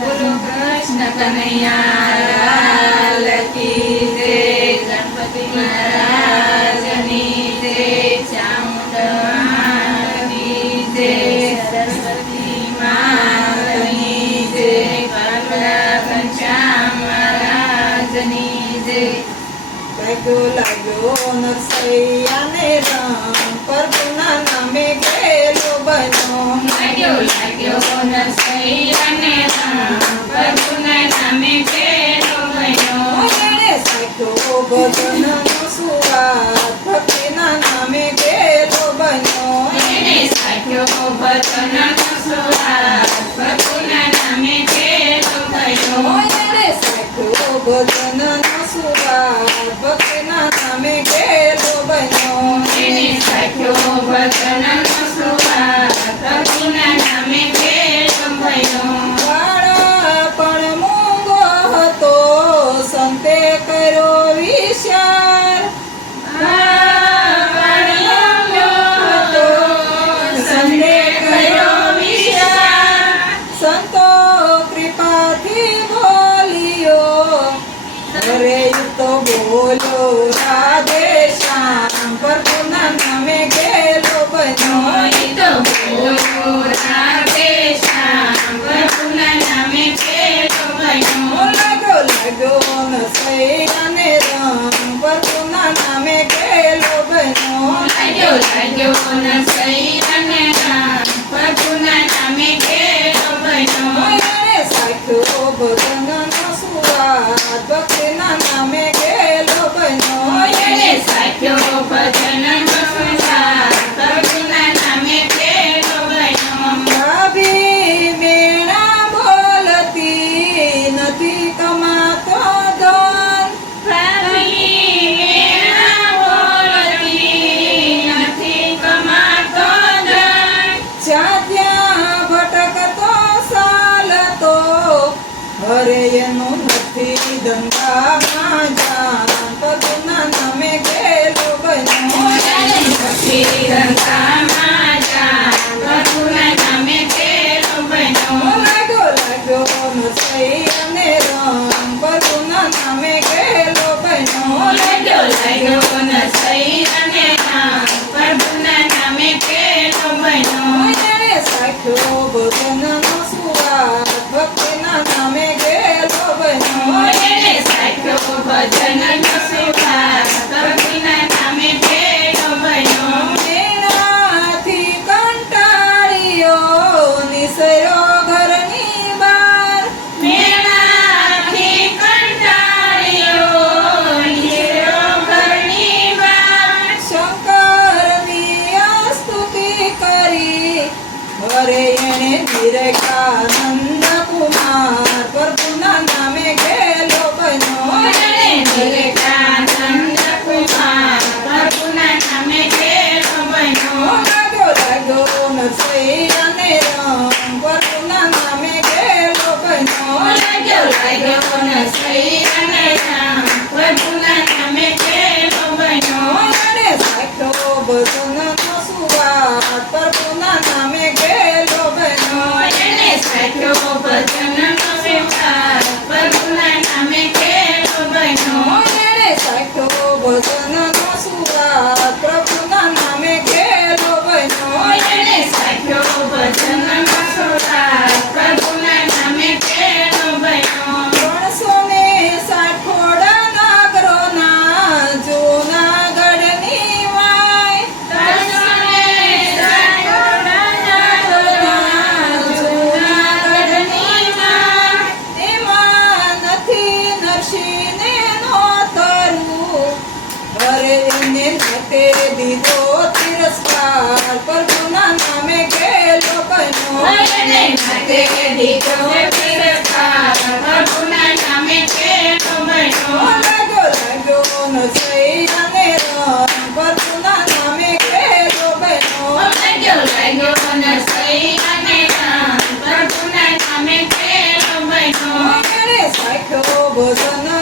બોલો કૃષ્ણ કનૈયા લાલ કી જય. ગણપતિ મહારાજની જય. ચામુંડની જય. સરસ્વતી માતની જય. કાલરા ઘનશ્યામ મહારાજની જય. લાગ્યો નરસૈયાને રામ, પ્રભુના નામે ગેલો બન્યો. લાગ્યો નરસૈયાને રામ, પ્રભુના નામે ગેલો બન્યો. એણે સાખ્યો ભજનનો સુવાદ, ભક્તિના નામે ગેલો બન્યો. એણે સાખ્યો ભજનનો સ્વાદ, પ્રભુના નામે ગેલો બન્યો. એણે સાખ્યો ભજનનો સુવાદ, ભક્તિના નામે ગેલો બન્યો. એણે સાખ્યો ભજનનો સ્વાદ, પ્રભુના નામે ગેલો બન્યો. વાળા પણ મૂંગો હતો, સંતે કર્યો વિચાર. સંતે કર્યો વિચાર. સંતો કૃપાથી બોલ્યો, અરે તો બોલો રાધે શ્યામ, પ્રભુના નામે ગેલો બન્યો. તો બોલો રાધે શ્યામ, પ્રભુના નામે ગેલો બન્યો. લાગ્યો નરસૈયાને રામ, પ્રભુના નામે ગેલો બન્યો. લાગ્યો નરસૈયાને રામ, પ્રભુના નામે ગેલો બન્યો. એણે સાખ્યો ભજનનો સુવાદ, ભક્તિના નામે ગેલો બન્યો. એણે સાખ્યો ભજનનો સ્વાદ, પ્રભુના નામે ગેલો બન્યો. ભાભી મેણા બોલતી, નથી કમાતો ધન. ભાભી મેણા બોલતી, નથી કમાતો ધન. જ્યાં ત્યાં ભટકતો ચાલતો, અરે એનું નથી ધંધામાં જાન, પ્રભુના નામે ગેલો બન્યો. ભક્તિ રંગામાં જા, પ્રભુના નામે ગેલો બન્યો. લાગ્યો નરસૈયાને રામ, પ્રભુના નામે ગેલો બન્યો. લાગ્યો નરસૈયાને રામ, પ્રભુના નામે ગેલો બન્યો. એણે સાખ્યો ભજનનો સુવાદ, ભક્તિના નામે ગેલો બન્યો. એણે સાખ્યો ભજનનો સ્વાદ, પ્રભુના નામે ગેલો બન્યો. મેણાથી કંટાળ્યો, નિસર્યો ઘરની બહાર. મેણાથી કંટાળ્યો, નીકળ્યો ઘરની બહાર. શંકરની સ્તુતિ કરી, અરે એણે નિરેખાનંદ કુમાર, પ્રભુના નામે ગેલો બન્યો. નિરેખાનંદ કુમાર, પ્રભુના નામે ગેલો બન્યો. લાગ્યો નરસૈયાને રામ, પ્રભુના નામે ગેલો બન્યો. લાગ્યો નરસૈયાને રામ, પ્રભુના નામે ગેલો બન્યો. એણે સાખ્યો ભજનનો સુવાદ, પ્રભુના નામે ગેલો બન્યો. એણે સાખ્યો ભજનનો સ્વાદ, પ્રભુના નામે ગેલો બન્યો. એણે સાખ્યો ભજનનો સુવાદ, પ્રભુના નામે ગેલો બન્યો. એણે સાખ્યો ભજનનો સ્વાદ, પ્રભુના નામે ગેલો બન્યો. 360 ખોડા નાગરોના, જૂનાગઢની વાય. એમાં નથી નરસિંહને નોતરું, અરે એને નટે દીધો તિરસ્કાર, પ્રભુના નામે ગેલો બન્યો. એણે નાતે દીધો તિરસ્કાર, પ્રભુના નામે ગેલો બન્યો. લાગ્યો નરસૈયાને રામ, પ્રભુના નામે ગેલો બન્યો. લાગ્યો નરસૈયાને રામ, પ્રભુના નામે ગેલો બન્યો. એણે સાખ્યો ભજનનો